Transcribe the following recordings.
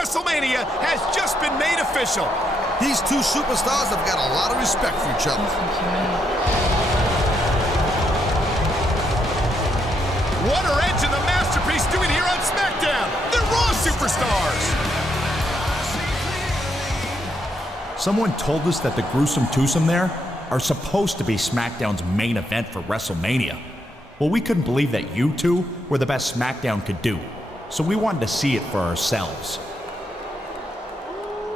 WrestleMania has just been made official. These two superstars have got a lot of respect for each other. What are Edge and the Masterpiece doing here on SmackDown? They're Raw superstars. Someone told us that the gruesome twosome there are supposed to be SmackDown's main event for WrestleMania. Well, we couldn't believe that you two were the best SmackDown could do, so we wanted to see it for ourselves.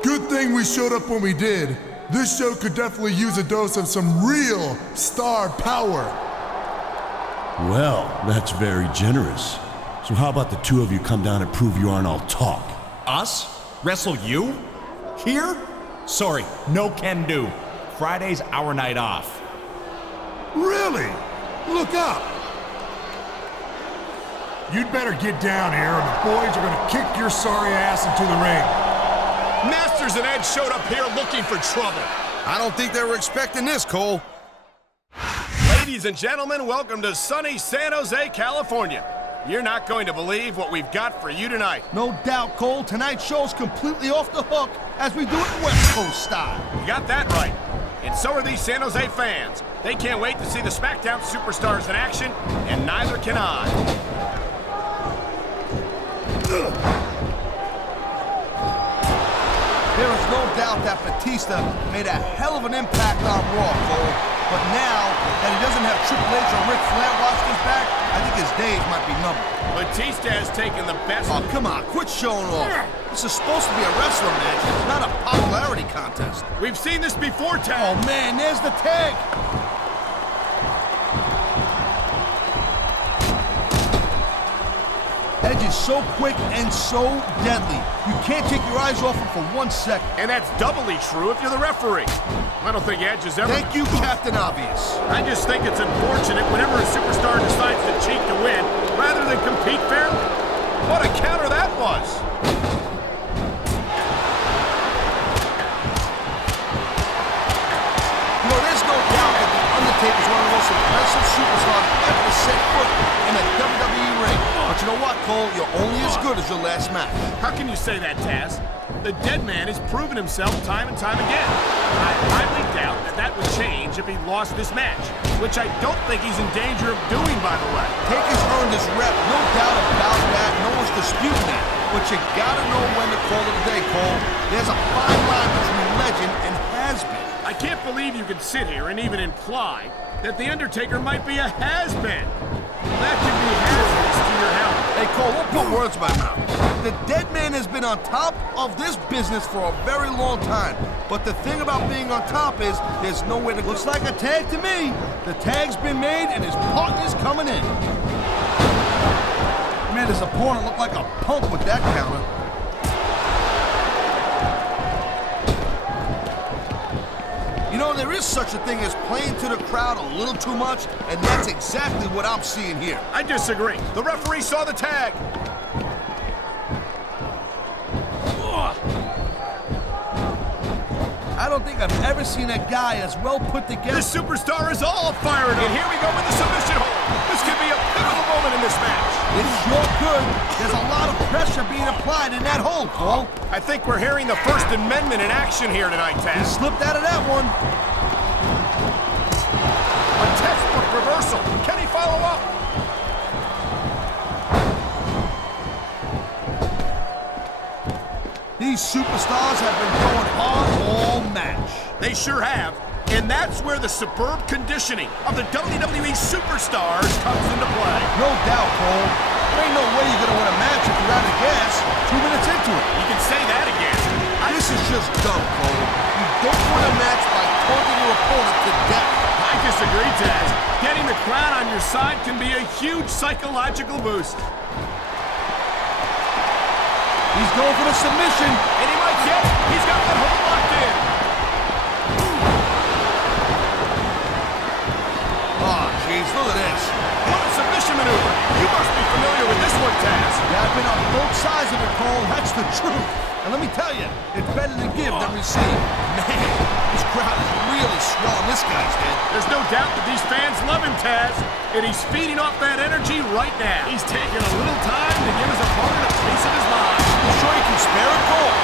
Good thing we showed up when we did. This show could definitely use a dose of some real star power. Well, that's very generous. So how about the two of you come down and prove you aren't all talk? Us? Wrestle you? Here? Sorry, no can do. Friday's our night off. Really? Look up. You'd better get down here, and the boys are gonna kick your sorry ass into the ring. Masters and Edge showed up here looking for trouble. I don't think they were expecting this, Cole. Ladies and gentlemen, welcome to sunny San Jose, California. You're not going to believe what we've got for you tonight. No doubt, Cole. Tonight's show's completely off the hook as we do it West Coast style. You got that right. And so are these San Jose fans. They can't wait to see the SmackDown superstars in action, and neither can I. There is no doubt that Batista made a hell of an impact on Raw, Cole. But now that he doesn't have Triple H or Ric Flair watching his back, I think his days might be numbered. Batista has taken the best... Oh, come on, quit showing off. This is supposed to be a wrestling match, not a popularity contest. We've seen this before, Ted. Oh, man, there's the tag. Edge is so quick and so deadly. You can't take your eyes off him for 1 second. And that's doubly true if you're the referee. I don't think Edge has ever... Thank you, Captain Obvious. I just think it's unfortunate whenever a superstar decides to cheat to win, rather than compete fairly. What a counter that was. You know, there's no doubt that The Undertaker is one of the most impressive superstars ever to set foot in a WWE ring. But you know what, Cole? You're only as good as your last match. How can you say that, Taz? The dead man has proven himself time and time again. I highly doubt that would change if he lost this match, which I don't think he's in danger of doing, by the way. Take has earned his rep, no doubt about that. No one's disputing that. But you gotta know when to call it a day, Cole. There's a fine line between legend and has-been. I can't believe you can sit here and even imply that The Undertaker might be a has-been. That could be hazardous to your health. Hey, Cole, don't put words in my mouth. The dead man has been on top of this business for a very long time. But the thing about being on top is there's nowhere to go. Looks like a tag to me. The tag's been made and his partner's coming in. Man, his opponent looked like a punk with that counter. You know, there is such a thing as playing to the crowd a little too much, and that's exactly what I'm seeing here. I disagree. The referee saw the tag. I don't think I've ever seen a guy as well put together. This superstar is all fired up. And here we go with the submission hold. This could be a pivotal moment in this match. It sure could. There's a lot of pressure being applied in that hold, Cole. I think we're hearing the First Amendment in action here tonight, Taz. He slipped out of that one. A textbook reversal. Can he follow up? These superstars have been going hard all match. They sure have. And that's where the superb conditioning of the WWE superstars comes into play. No doubt, Cole. There ain't no way you're going to win a match if you're out of gas 2 minutes into it. You can say that again. This is just dumb, Cole. You don't win a match by taunting your opponent to death. I disagree, Taz. Getting the crowd on your side can be a huge psychological boost. He's going for the submission. And he might get it. He's got that hold locked in. Oh, jeez, look at this. What a submission maneuver. You must be familiar with this one, Taz. Yeah, I've been on both sides of it, Cole. That's the truth. And let me tell you, it's better to give than receive. Man, this crowd is really really swelling this guy's head. There's no doubt that these fans love him, Taz, and he's feeding off that energy right now. He's taking a little time to give his opponent a piece of his mind. You sure you can spare it, Cole?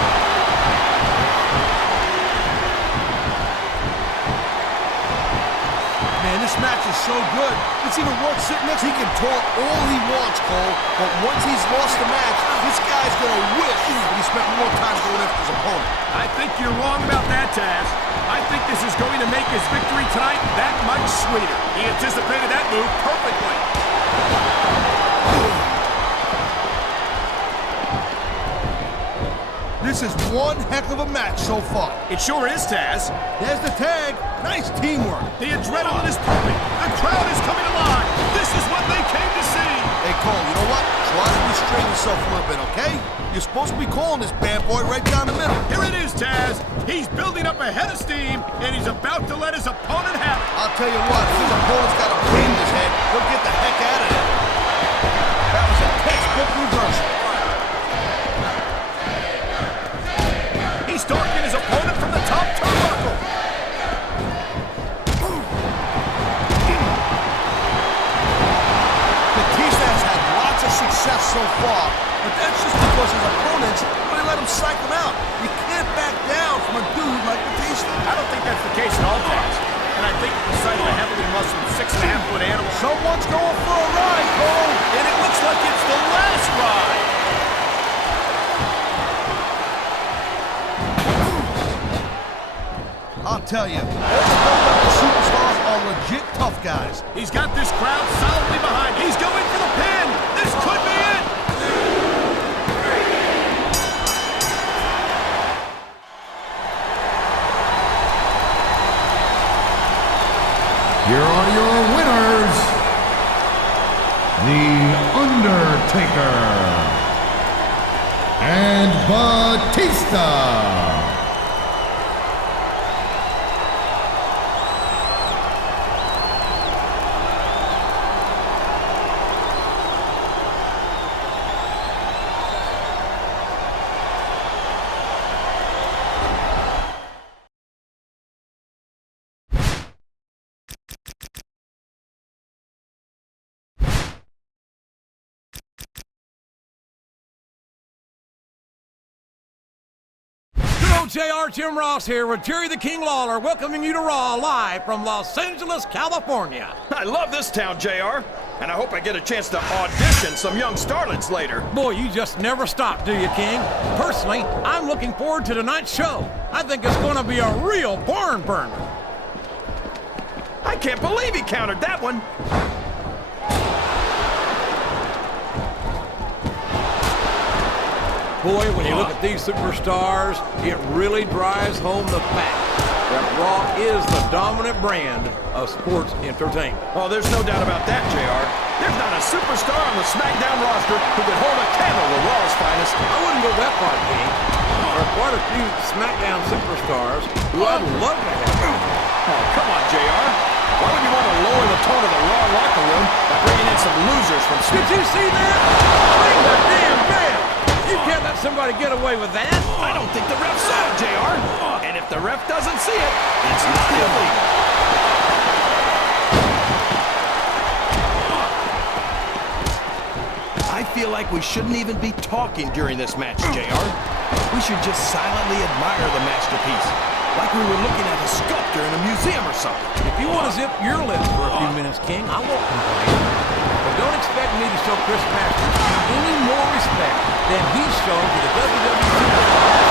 Man, this match is so good. It's even worth sitting next. He can talk all he wants, Cole, but once he's lost the match, this guy's gonna wish that he spent more time going after his opponent. I think you're wrong about that, Taz. I think this is going to make his victory tonight that much sweeter. He anticipated that move perfectly. This is one heck of a match so far. It sure is, Taz. There's the tag. Nice teamwork. The adrenaline is pumping. The crowd is coming alive. This is what they came to see. Hey, Cole, you know what? Try to restrain yourself a little bit, okay? You're supposed to be calling this bad boy right down the middle. Here it is, Taz. He's building up a head of steam, and he's about to let his opponent have it. I'll tell you what, if his opponent's got a pain in his head, he'll get the heck out of there. That was a textbook reversal. He's stalking his opponent from the top turnbuckle. Batista has had lots of success so far, but that's just because his opponents really let him psych him out. You can't back down from a dude like Batista. I don't think that's the case at all, Taz. And I think at the sight of a heavily muscled 6.5-foot animal, Someone's going for a ride, Cole. and it looks like it's the last ride. I'll tell you, all the WWE superstars are legit tough guys. He's got this crowd solidly behind. He's going for the pin. This could be it. Here are your winners, The Undertaker and Batista. JR Jim Ross here with Jerry the King Lawler, welcoming you to Raw live from Los Angeles, California. I love this town, JR, and I hope I get a chance to audition some young starlets later. Boy, you just never stop, do you, King? Personally, I'm looking forward to tonight's show. I think it's going to be a real barn burner. I can't believe he countered that one. Boy, when you look at these superstars, it really drives home the fact that Raw is the dominant brand of sports entertainment. Oh, there's no doubt about that, JR. There's not a superstar on the SmackDown roster who could hold a candle to Raw's finest. I wouldn't go that far, King. There are quite a few SmackDown superstars who I'd love to have. Oh, come on, JR. Why would you want to lower the tone of the Raw locker room by bringing in some losers from Did you see that? Ring the damn bell! You can't let somebody get away with that. I don't think the ref saw it, JR. And if the ref doesn't see it, it's not illegal. I feel like we shouldn't even be talking during this match, JR. We should just silently admire the masterpiece, like we were looking at a sculpture in a museum or something. If you want to zip your lips for a few minutes, King, I won't complain. But don't expect me to show Chris Masters any more respect than he's shown to the WWE Superstars.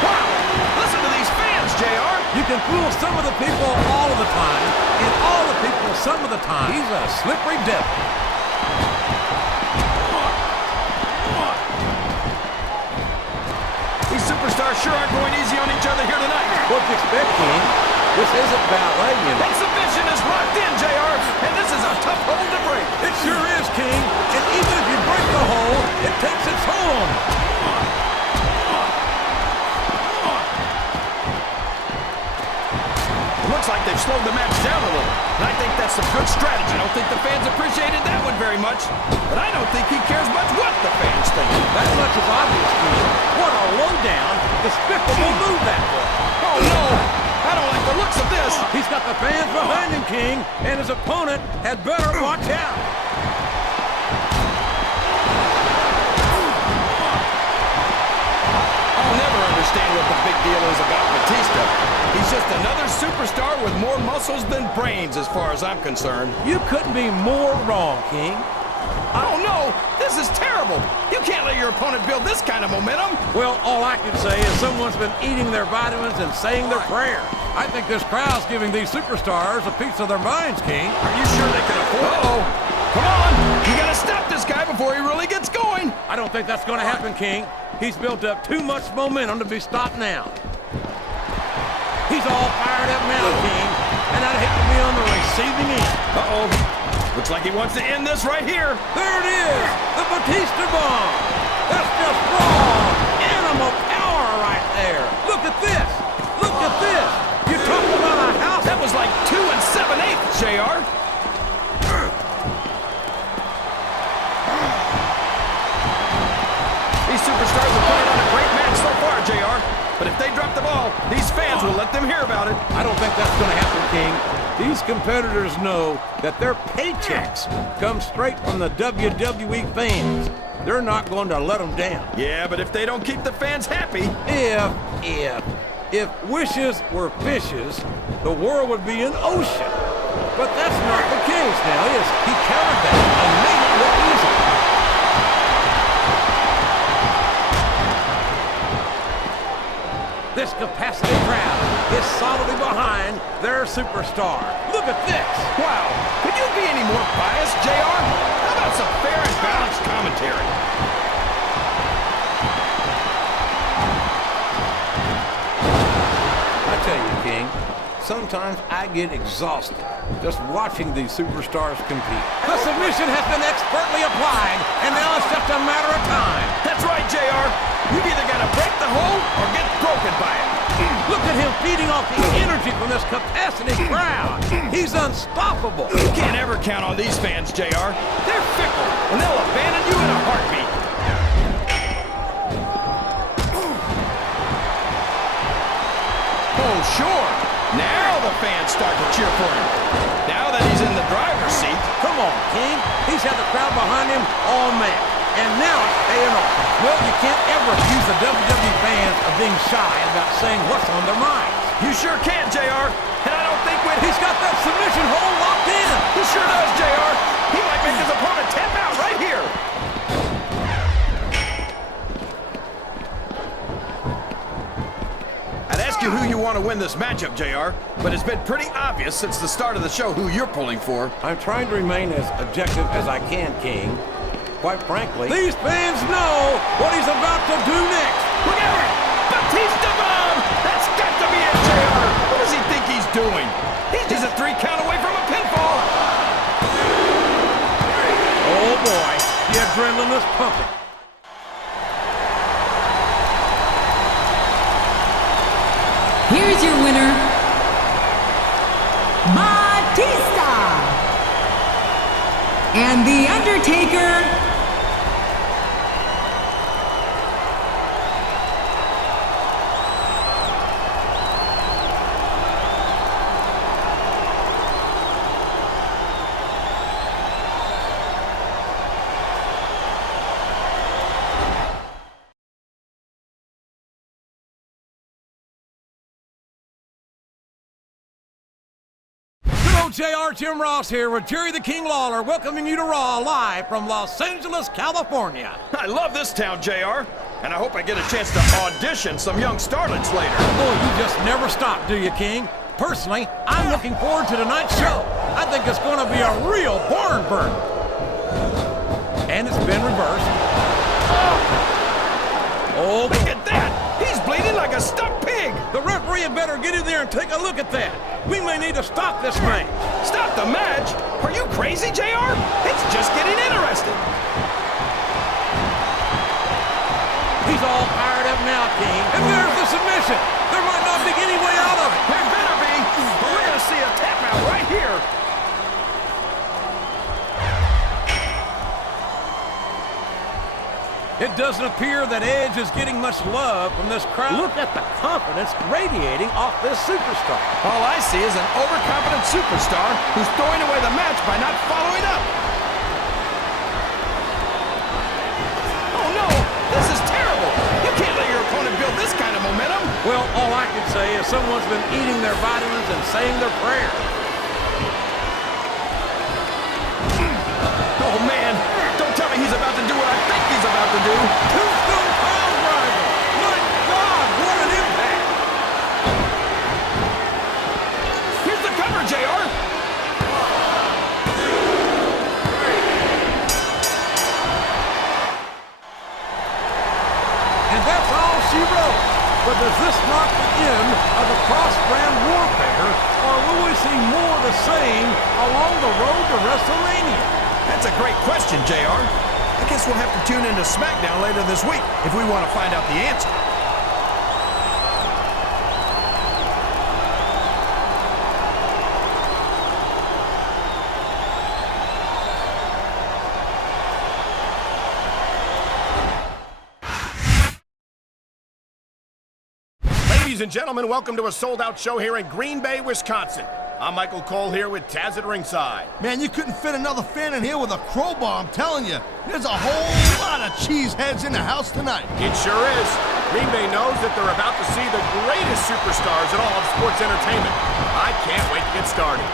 Wow! Listen to these fans, JR! You can fool some of the people all of the time, and all the people some of the time. He's a slippery devil. These superstars sure aren't going easy on each other here tonight. What do you expect, King? This isn't ballet, you know. Exhibition is locked in, JR, and this is a tough hold to break. It sure is, King. And even if you break the hole, it takes its toll on it. It looks like they've slowed the match down a little, and I think that's some good strategy. I don't think the fans appreciated that one very much, but I don't think he cares much what the fans think. That much is obvious, King. What a low-down, despicable move that was. Oh, no! I don't like the looks of this. He's got the fans behind him, King, and his opponent had better watch out. I'll never understand what the big deal is about Batista. He's just another superstar with more muscles than brains as far as I'm concerned. You couldn't be more wrong, King. Oh no, this is terrible. You can't let your opponent build this kind of momentum. Well, all I can say is someone's been eating their vitamins and saying their prayers. I think this crowd's giving these superstars a piece of their minds, King. Are you sure they can afford it? Uh-oh. Come on, you gotta stop this guy before he really gets going. I don't think that's gonna happen, King. He's built up too much momentum to be stopped now. He's all fired up now, King, and I'd hate to be on the receiving end. Uh-oh. Looks like he wants to end this right here. There it is, the Batista bomb. That's just raw animal power right there. Look at this. Look at this. You talk about a house. That was like 2 7/8, JR. These superstars are playing on a great match so far, JR. But if they drop the ball, these fans will let them hear about it. I don't think that's going to happen, King. These competitors know that their paychecks come straight from the WWE fans. They're not going to let them down. Yeah, but if they don't keep the fans happy... If wishes were fishes, the world would be an ocean. But that's not the case now, is it? He countered that and made it look easy. This capacity crowd is solidly behind their superstar. Look at this. Wow, could you be any more biased, JR? How about some fair and balanced commentary? I tell you, King, sometimes I get exhausted just watching these superstars compete. The submission has been expertly applied, and now it's just a matter of time. That's right, JR. You've either got to break the hold or get broken by it. Look at him feeding off the energy from this capacity crowd. He's unstoppable. You can't ever count on these fans, JR. They're fickle, and they'll abandon you in a heartbeat. Oh, sure. Now the fans start to cheer for him. Now that he's in the driver's seat. Come on, King. He's had the crowd behind him all match. And now it's paying off. Well, you can't ever accuse the WWE fans of being shy about saying what's on their minds. You sure can, JR. And I don't think He's got that submission hold locked in. He sure does, JR. He might make his opponent tap out right here. I'd ask you who you want to win this matchup, JR, but it's been pretty obvious since the start of the show who you're pulling for. I'm trying to remain as objective as I can, King. Quite frankly, these fans know what he's about to do next. Look out! Batista bomb! That's got to be it, JR! What does he think he's doing? He's a 3 count away from a pinfall! Oh boy, the adrenaline is pumping. Here's your winner, Batista! And The Undertaker. JR Jim Ross here with Jerry the King Lawler, welcoming you to Raw live from Los Angeles, California. I love this town, JR, and I hope I get a chance to audition some young starlets later. Boy, you just never stop, do you, King? Personally, I'm looking forward to tonight's show. I think it's going to be a real barn burner. And it's been reversed. Oh, look at that! He's bleeding like a stuck pig! The referee had better get in there and take a look at that. We may need to stop this match. Stop the match? Are you crazy, JR? It's just getting interesting. He's all fired up now, King. And there's the submission. There might not be any way out of it. There better be, but we're going to see a tap out right here. It doesn't appear that Edge is getting much love from this crowd. Look at the confidence radiating off this superstar. All I see is an overconfident superstar who's throwing away the match by not following up. Oh no, this is terrible. You can't let your opponent build this kind of momentum. Well, all I can say is someone's been eating their vitamins and saying their prayers. Oh man, don't tell me he's about to do what I think he's about to do. Tombstone Pound Driver! My God, what an impact! Here's the cover, JR. And that's all she wrote. But does this mark the end of the cross-brand warfare, or will we see more of the same along the road to WrestleMania? That's a great question, JR. I guess we'll have to tune into SmackDown later this week if we want to find out the answer. Ladies and gentlemen, welcome to a sold-out show here in Green Bay, Wisconsin. I'm Michael Cole here with Taz at ringside. Man, you couldn't fit another fan in here with a crowbar, I'm telling you. There's a whole lot of cheeseheads in the house tonight. It sure is. Green Bay knows that they're about to see the greatest superstars in all of sports entertainment. I can't wait to get started.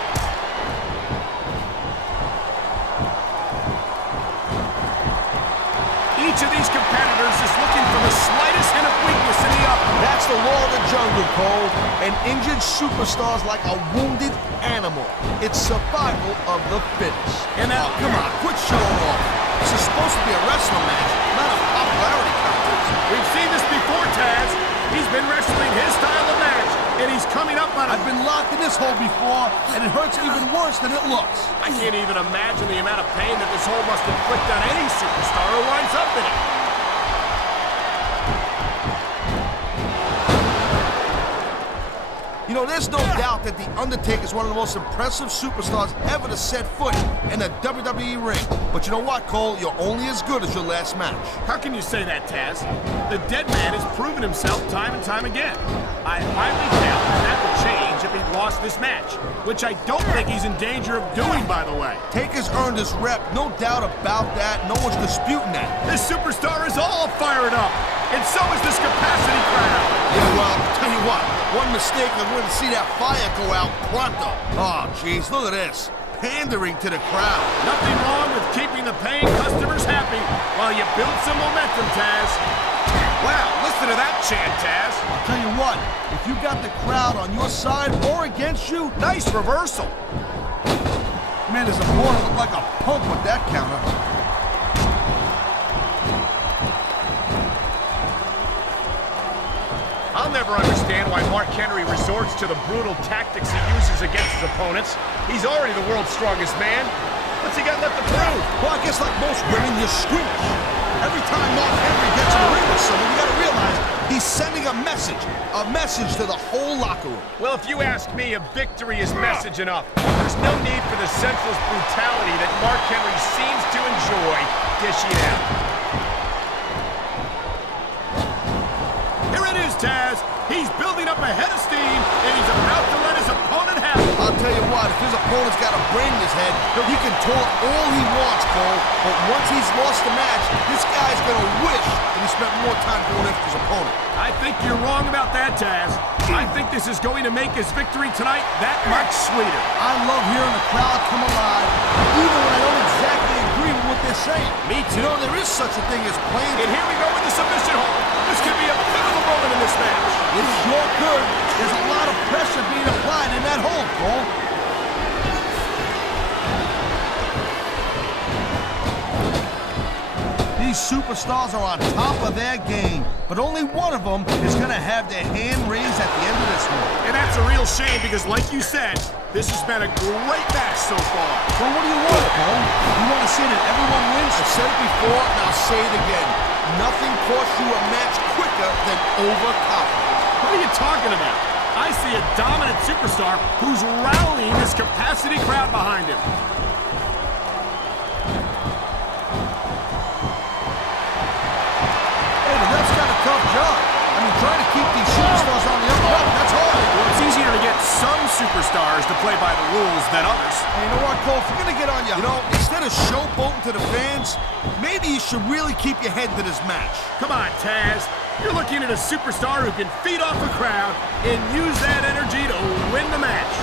Each of these competitors is looking for the slightest hint of weakness in the other. That's the law of the jungle, Cole. An injured superstar's like a wounded animal. It's survival of the fittest. And now, come on, quit showing off. This is supposed to be a wrestling match, not a popularity contest. We've seen this before, Taz. He's been wrestling his style of match, and he's coming up on it. I've been locked in this hole before, and it hurts even worse than it looks. I can't even imagine the amount of pain that this hole must inflict on any superstar who winds up in it. You know, there's no doubt that The Undertaker is one of the most impressive superstars ever to set foot in a WWE ring. But you know what, Cole? You're only as good as your last match. How can you say that, Taz? The dead man has proven himself time and time again. I highly doubt that would change if he lost this match, which I don't think he's in danger of doing, by the way. Taker's earned his rep, no doubt about that. No one's disputing that. This superstar is all fired up, and so is this capacity crowd. Yeah, well, tell you what, one mistake and we're going to see that fire go out pronto. Oh, jeez, look at this. Pandering to the crowd. Nothing wrong with keeping the paying customers happy while you build some momentum, Taz. Wow, listen to that chant, Taz. I'll tell you what, if you got the crowd on your side or against you, nice reversal. Man, his opponent looked like a punk with that counter. I'll never understand why Mark Henry resorts to the brutal tactics he uses against his opponents. He's already the world's strongest man. What's he got left to prove? Well, I guess like most women, you're squeamish. Every time Mark Henry gets in the ring with someone, you gotta realize he's sending a message to the whole locker room. Well, if you ask me, a victory is message enough. There's no need for the senseless brutality that Mark Henry seems to enjoy dishing out. Here it is, Taz. He's building up a head of steam, and he's about to let his opponent have it. I'll tell you what, if his opponent's got a brain in his head, he can talk all he wants, Cole. But once he's lost the match, this guy's gonna wish that he spent more time going after his opponent. I think you're wrong about that, Taz. I think this is going to make his victory tonight that much sweeter. I love hearing the crowd come alive, even when I don't exactly agree with what they're saying. Me too. You know, there is such a thing as playing. And here we go with the submission hold. This could be a pivotal moment in this match. It sure could. There's a lot of pressure being applied in that hold, Cole. These superstars are on top of their game, but only one of them is going to have their hand raised at the end of this one. And that's a real shame because, like you said, this has been a great match so far. Well, what do you want, Cole? You want to see that everyone wins? I've said it before, and I'll say it again. Nothing costs you a match quicker than overconfidence. What are you talking about? I see a dominant superstar who's rallying this capacity crowd behind him. expect some superstars to play by the rules than others. Hey, you know what, Cole? If you're gonna get on your... You know, instead of showboating to the fans, maybe you should really keep your head to this match. Come on, Taz. You're looking at a superstar who can feed off a crowd and use that energy to win the match.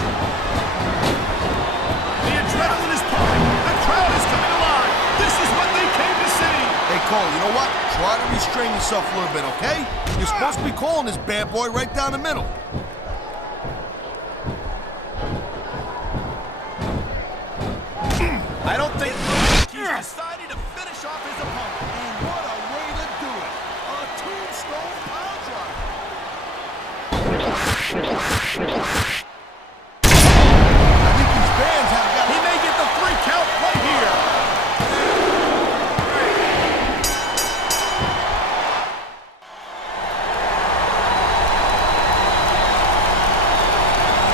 The adrenaline is pumping. The crowd is coming alive. This is what they came to see. Hey, Cole, you know what? Try to restrain yourself a little bit, okay? You're supposed to be calling this bad boy right down the middle. I don't think he's decided to finish off his opponent. And what a way to do it. A tombstone pile driver. I think these fans have got... He may get the 3 count right here.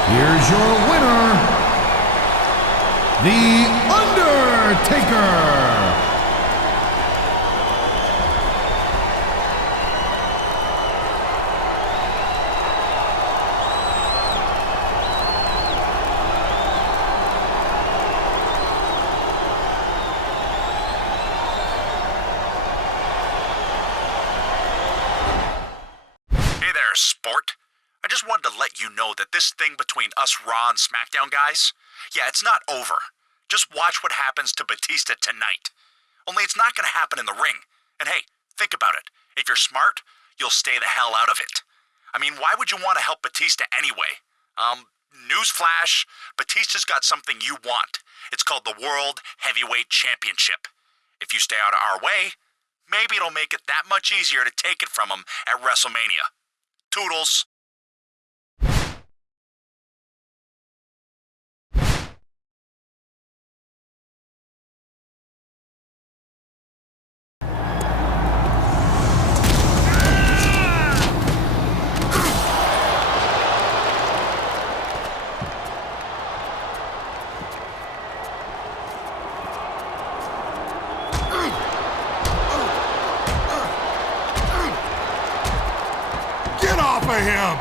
Here's your winner, The Undertaker. Hey there, sport. I just wanted to let you know that this thing between us Raw and SmackDown guys, yeah, it's not over. Just watch what happens to Batista tonight. Only it's not going to happen in the ring. And hey, think about it. If you're smart, you'll stay the hell out of it. I mean, why would you want to help Batista anyway? Newsflash, Batista's got something you want. It's called the World Heavyweight Championship. If you stay out of our way, maybe it'll make it that much easier to take it from him at WrestleMania. Toodles. Get off of him!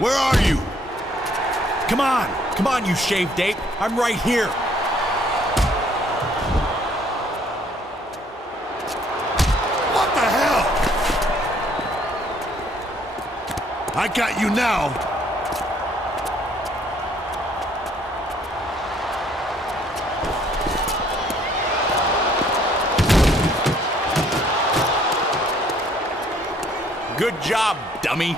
Where are you? Come on, you shaved ape. I'm right here. What the hell? I got you now. Good job, dummy.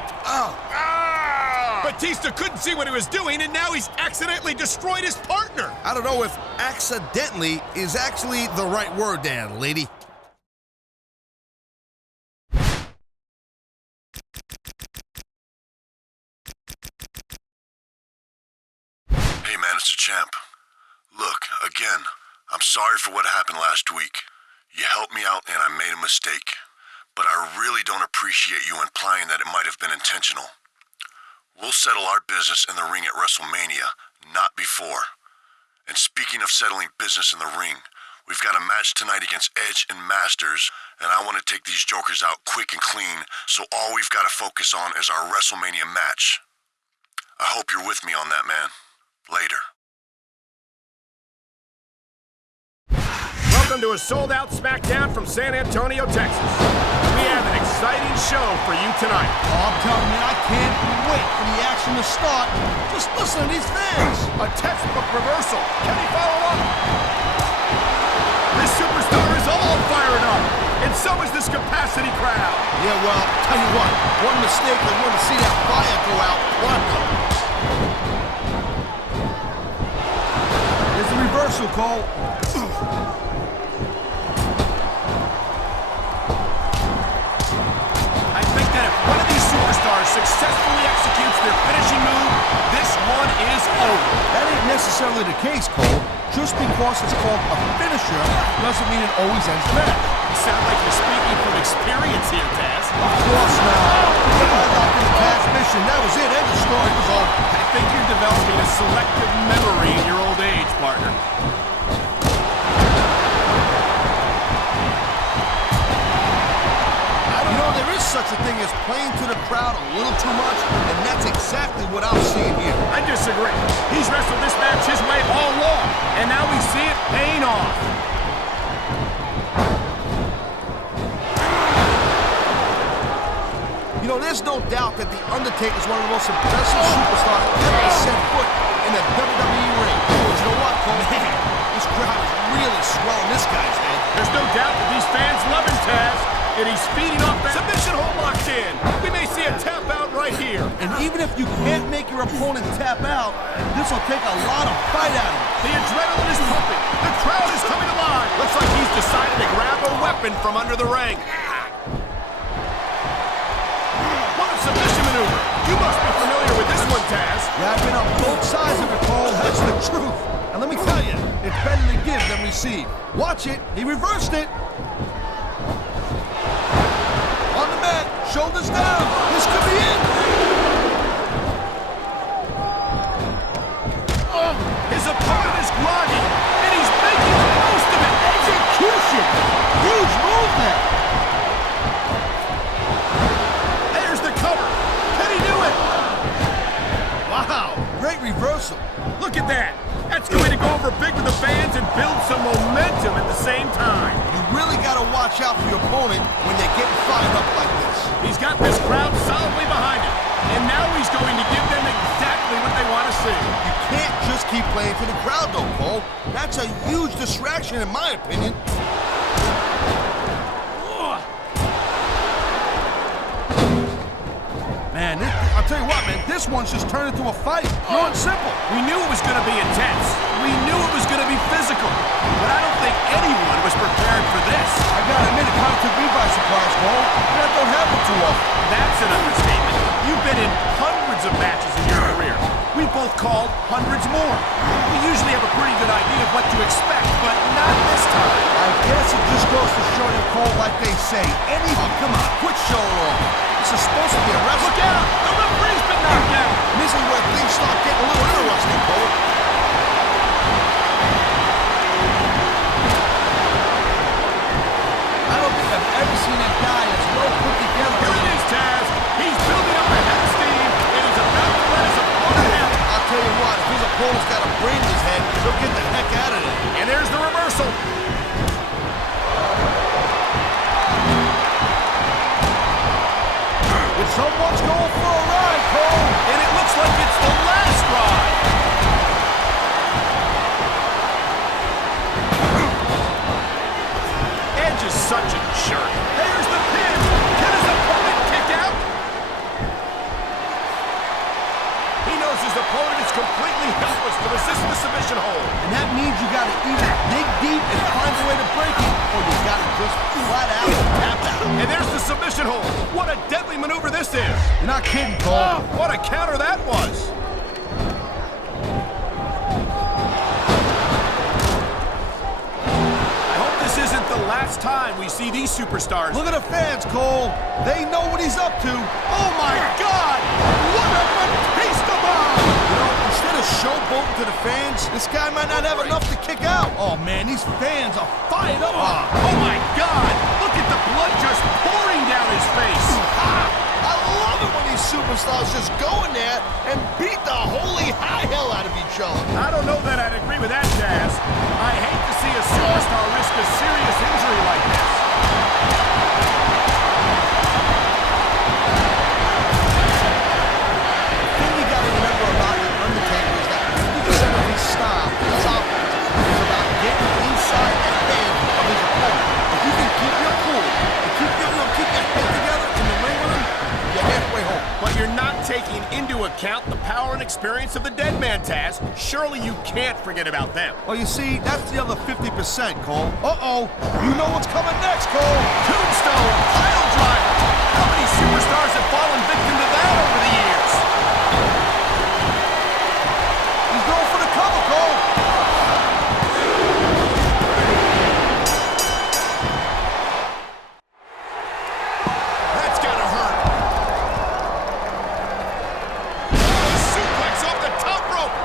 Batista couldn't see what he was doing, and now he's accidentally destroyed his partner. I don't know if accidentally is actually the right word there, lady. Hey, man, it's the champ. Look, again, I'm sorry for what happened last week. You helped me out and I made a mistake. But I really don't appreciate you implying that it might have been intentional. We'll settle our business in the ring at WrestleMania, not before. And speaking of settling business in the ring, we've got a match tonight against Edge and Masters, and I want to take these jokers out quick and clean, so all we've got to focus on is our WrestleMania match. I hope you're with me on that, man. Later. Welcome to a sold-out SmackDown from San Antonio, Texas. We have an exciting show for you tonight. Oh, I'm telling you, I can't wait for the action to start. Just listen to these fans. A textbook reversal. Can he follow up? This superstar is all fired up, and so is this capacity crowd. Yeah, well, tell you what, one mistake and we're going to see that fire go out pronto. Here's the reversal, Cole. I think that if one of these superstars successfully executes their finishing move, this one is over. That ain't necessarily the case, Cole. Just because it's called a finisher doesn't mean it always ends the match. You sound like you're speaking from experience here, Taz. Of course not. I locked in the past mission. That was it. End of story. Was over. I think you're developing a selective memory in your old age, partner. such a thing as playing to the crowd a little too much, and that's exactly what I'm seeing here. I disagree. He's wrestled this match his way all along, and now we see it paying off. You know, there's no doubt that The Undertaker is one of the most impressive superstars ever set foot in the WWE ring. But you know what, Cole? Man, this crowd is really swelling this guy's head. There's no doubt that these fans love him, Taz. And he's feeding off that submission hold locked in. We may see a tap out right here. And even if you can't make your opponent tap out, this will take a lot of fight out of him. The adrenaline is pumping. The crowd is coming alive. Looks like he's decided to grab a weapon from under the ring. What a submission maneuver. You must be familiar with this one, Taz. Wrapping up both sides of it, Cole. That's the truth. And let me tell you, it's better to give than receive. Watch it. He reversed it. On the mat, shoulders down. This could be it. His opponent is groggy, and he's making the most of it. Execution. Huge move there. There's the cover. Can he do it? Wow. Great reversal. Look at that. That's going to go over big with the fans and build some momentum at the same time. You really got to watch out for your opponent when they're getting fired up like this. He's got this crowd solidly behind him, and now he's going to give them exactly what they want to see. You can't just keep playing to the crowd, though, Cole. That's a huge distraction, in my opinion. Man, I'll tell you what, man, this one's just turned into a fight. Pure and simple. We knew it was going to be intense. We knew it was going to be physical. But I don't think anyone was prepared for this. I gotta admit, it kind of took me by surprise, Cole. That don't happen too often. That's an understatement. You've been in hundreds of matches in your career. We've both called hundreds more. We usually have a pretty good idea of what to expect, but not this time. I guess it just goes to show you, Cole, like they say. Oh, come on, quit showing off. This is supposed to be a wrestle. Look out! The referee's been knocked out! This is where things start getting a little interesting, Cole. I don't think I've ever seen a guy that's well put together. Here it is, Taz. He's building up a head of steam, and he's about to let his opponent out. I'll tell you what, if his opponent's got a brain in his head, he'll get the heck out of there. And there's the reversal. Someone's going for a ride, Cole. And it looks like it's the last ride. Edge is such a jerk. There's the pin. Can his opponent kick out? He knows his opponent is completely helpless to resist the submission hold. And that means you got to either dig deep and find a way to break it, or you got to just flat out tap out. And there's the submission hold. What a deadly maneuver this is. You're not kidding, Cole. Oh, what a counter that was. I hope this isn't the last time we see these superstars. Look at the fans, Cole. They know what he's up to. Oh, my God. What a Batista bomb. You know, instead of showboating to the fans, this guy might not have enough to kick out. Oh, man, these fans are fired up. Oh, my God. Look at the blood just pouring down his face. I love it when these superstars just go in there and beat the holy high hell out of each other. I don't know that I'd agree with that, Taz. I hate to see a superstar risk a serious injury like this. The thing you got to remember about The Undertaker is that 50% of his style, his offense, is about getting inside the head of his opponent. If you can keep your cool and keep your head together in the ring with him, you're halfway home. But you're not taking into account the power and experience of the dead man, Taz. Surely you can't forget about them. Well, you see, that's the other 50%, Cole. Uh-oh. You know what's coming next, Cole. Tombstone, pile driver. How many superstars have fallen victim to that over the years? He's going for the cover, Cole. That's gotta hurt. Suplex off the top rope.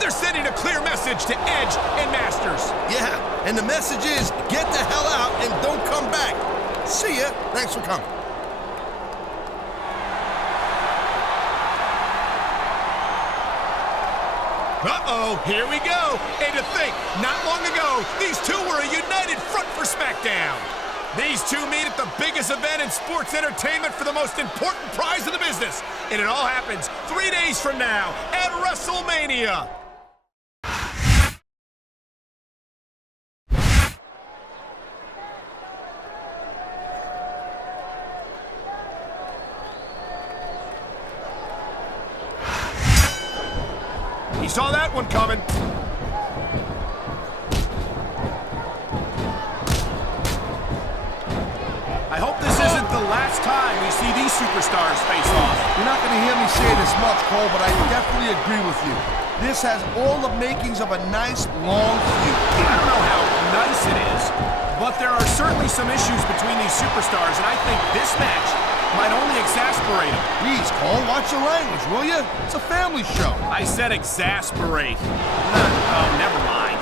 They're sending a clear message to Edge and Masters. Yeah, and the message is, get the hell out and don't come back. See ya. Thanks for coming. Uh-oh, here we go. And to think, not long ago, these two were a united front for SmackDown. These two meet at the biggest event in sports entertainment for the most important prize in the business. And it all happens 3 days from now at WrestleMania. He saw that one coming. I hope this isn't the last time we see these superstars face off. You're not going to hear me say this much, Cole, but I definitely agree with you. This has all the makings of a nice, long feud. I don't know how nice it is, but there are certainly some issues between these superstars, and I think this match might only exasperate them. Please, Cole, watch your language, will you? It's a family show. I said exasperate. Oh, never mind.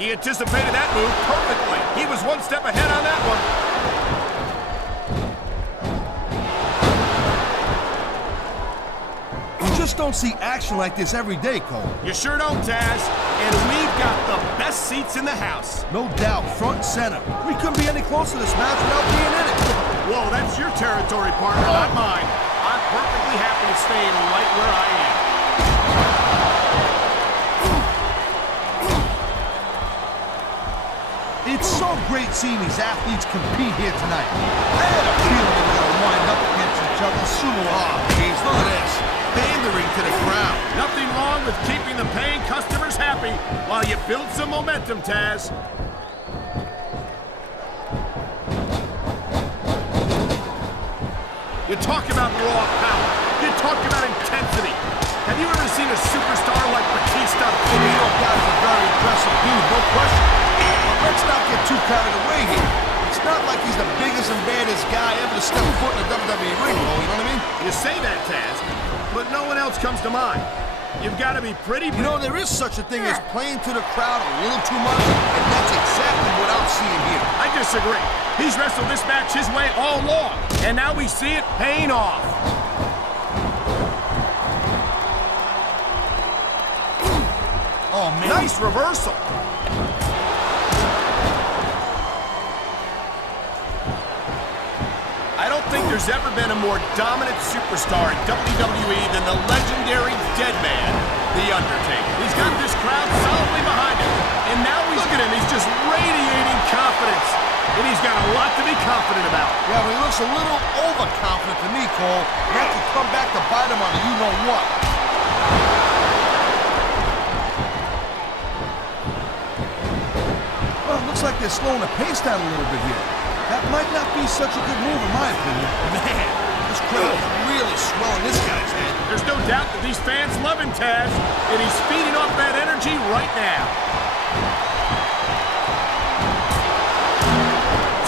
He anticipated that move perfectly. He was one step ahead on that one. You just don't see action like this every day, Cole. You sure don't, Taz. And we've got the best seats in the house. No doubt, front and center. We couldn't be any closer to this match without being in it. Whoa, that's your territory, partner, not mine. I'm perfectly happy to stay right where I am. It's so great seeing these athletes compete here tonight. I had a feeling they were going to wind up against each other sooner or later. Geez, look at this. Pandering to the crowd. Nothing wrong with keeping the paying customers happy while you build some momentum, Taz. You talk about raw power. You talk about intensity. Have you ever seen a superstar like Batista? Theodore guys a very impressive dude, no question. But let's not get too carried away here. It's not like he's the biggest and baddest guy ever to step foot in a WWE ring, you know what I mean? You say that, Taz, but no one else comes to mind. You've got to be pretty... You know, there is such a thing as playing to the crowd a little too much, and that's exactly what I'm seeing here. I disagree. He's wrestled this match his way all along, and now we see it paying off. Oh, man. Nice reversal. I don't think there's ever been a more dominant superstar in WWE than the legendary Dead Man, The Undertaker. He's got this crowd solidly behind him, and now look at him, he's just radiating confidence, and he's got a lot to be confident about. Yeah, but he looks a little overconfident to me, Cole. He has to come back to bite him on a you-know-what. Well, it looks like they're slowing the pace down a little bit here. That might not be such a good move in my opinion. Man, this crowd is really swelling this guy's head. There's no doubt that these fans love him, Taz, and he's feeding off that energy right now.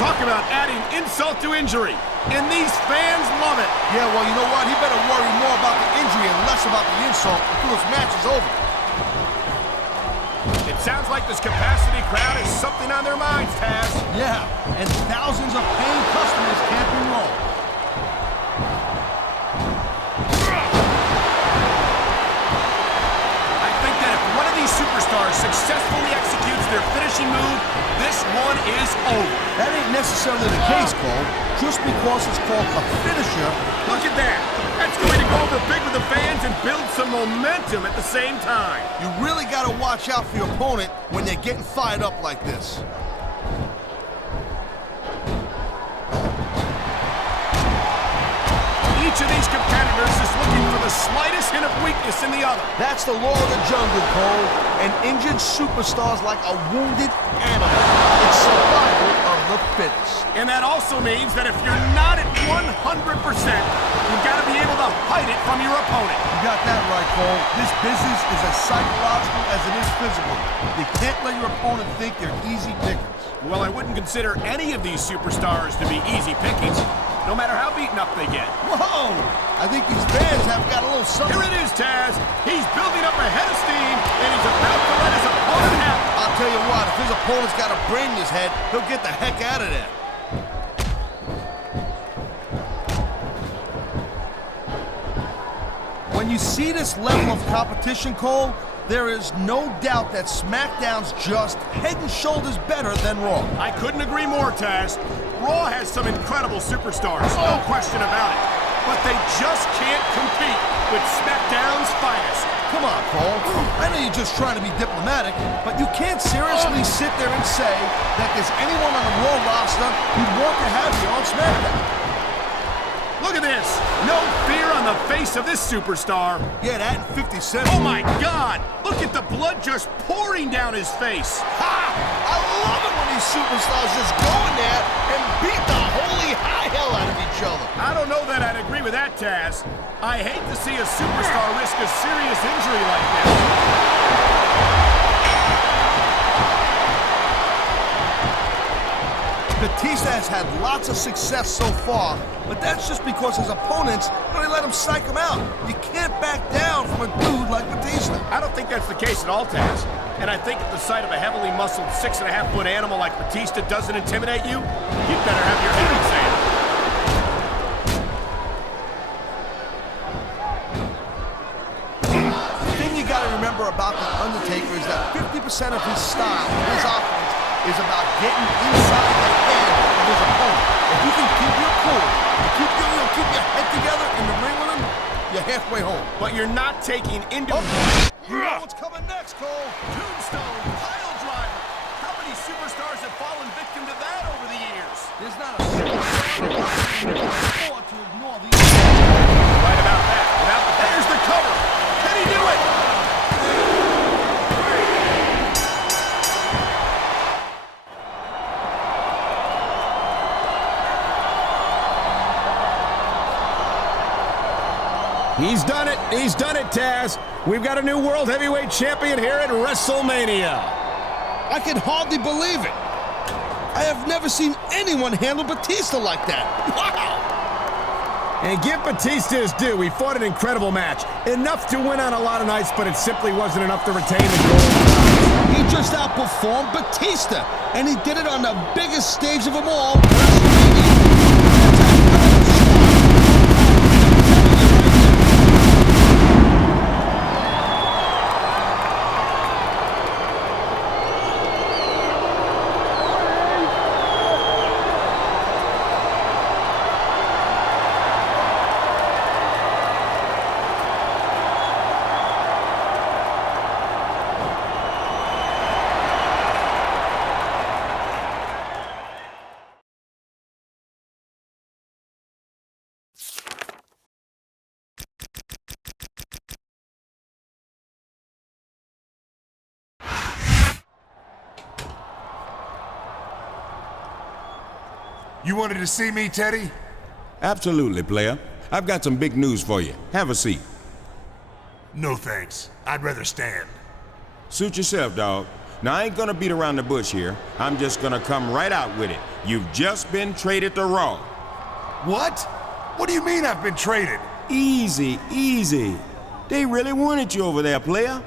Talk about adding insult to injury, and these fans love it. Yeah, well, you know what? He better worry more about the injury and less about the insult until this match is over. It sounds like this capacity crowd has something on their minds, Taz. Yeah, and thousands of paying customers can't be wrong. I think that if one of these superstars successfully executes their finishing move, this one is over. That ain't necessarily the case, Cole. Just because it's called a finisher. Look at that. That's going to go over big with the fans and build some momentum at the same time. You really got to watch out for your opponent when they're getting fired up like this. Each of these competitors is looking for the slightest hint of weakness in the other. That's the law of the jungle, Cole. An injured superstar's like a wounded animal. It's survival of the fittest. And that also means that if you're not at 100%, you've got to be able to hide it from your opponent. You got that right, Cole. This business is as psychological as it is physical. You can't let your opponent think they're easy pickings. Well, I wouldn't consider any of these superstars to be easy pickings, no matter how beaten up they get. Whoa! I think these fans have got a little something. Here it is, Taz. He's building up a head of steam, and he's about to let his opponent have it. I'll Tell you what, if his opponent's got a brain in his head, he'll get the heck out of there. When you see this level of competition, Cole, there is no doubt that SmackDown's just head and shoulders better than Raw. I couldn't agree more, Taz. Raw has some incredible superstars, no question about it. But they just can't compete with SmackDown's finest. Come on, Cole. I know you're just trying to be diplomatic, but you can't seriously sit there and say that there's anyone on the Raw roster who'd want to have you on SmackDown. Look at this. No fear on the face of this superstar. Yeah, that and 50 Cent. Oh, my God. Look at the blood just pouring down his face. Ha! I love it when these superstars just go in there and beat the holy high hell out of each other. I don't know that I'd agree with that, Taz. I hate to see a superstar risk a serious injury like this. Batista has had lots of success so far, but that's just because his opponents really let him psych him out. You can't back down from a dude like Batista. I don't think that's the case at all, Taz. And I think if the sight of a heavily muscled 6.5-foot animal like Batista doesn't intimidate you, you'd better have your head examined. The thing you gotta remember about The Undertaker is that 50% of his style, his offense, is about getting inside the head of his opponent. If you can keep your cool, keep your head together in the ring with him, you're halfway home. But you're not taking into... You know what's coming next, Cole. Tombstone, pile driver. How many superstars have fallen victim to that over the years? There's not a single sport to ignore these. Right about that. There's the cover. Can he do it? He's done it. He's done it, Taz. We've got a new World Heavyweight Champion here at WrestleMania. I can hardly believe it. I have never seen anyone handle Batista like that. Wow! And give Batista his due. He fought an incredible match. Enough to win on a lot of nights, but it simply wasn't enough to retain the gold. He just outperformed Batista, and he did it on the biggest stage of them all, WrestleMania. You wanted to see me, Teddy? Absolutely, player. I've got some big news for you. Have a seat. No thanks. I'd rather stand. Suit yourself, dog. Now, I ain't gonna beat around the bush here. I'm just gonna come right out with it. You've just been traded to Raw. What? What do you mean I've been traded? Easy, easy. They really wanted you over there, player.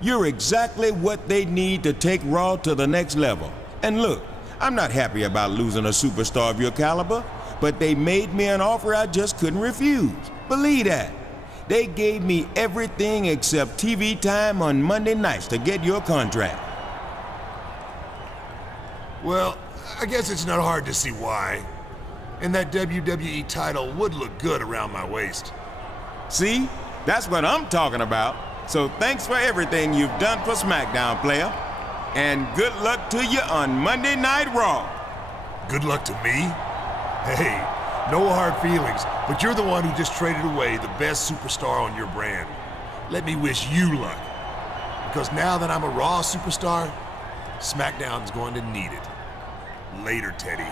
You're exactly what they need to take Raw to the next level. And look, I'm not happy about losing a superstar of your caliber, but they made me an offer I just couldn't refuse. Believe that. They gave me everything except TV time on Monday nights to get your contract. Well, I guess it's not hard to see why. And that WWE title would look good around my waist. See? That's what I'm talking about. So thanks for everything you've done for SmackDown, player. And good luck to you on Monday Night Raw. Good luck to me? Hey, no hard feelings, but you're the one who just traded away the best superstar on your brand. Let me wish you luck. Because now that I'm a Raw superstar, SmackDown's going to need it. Later, Teddy.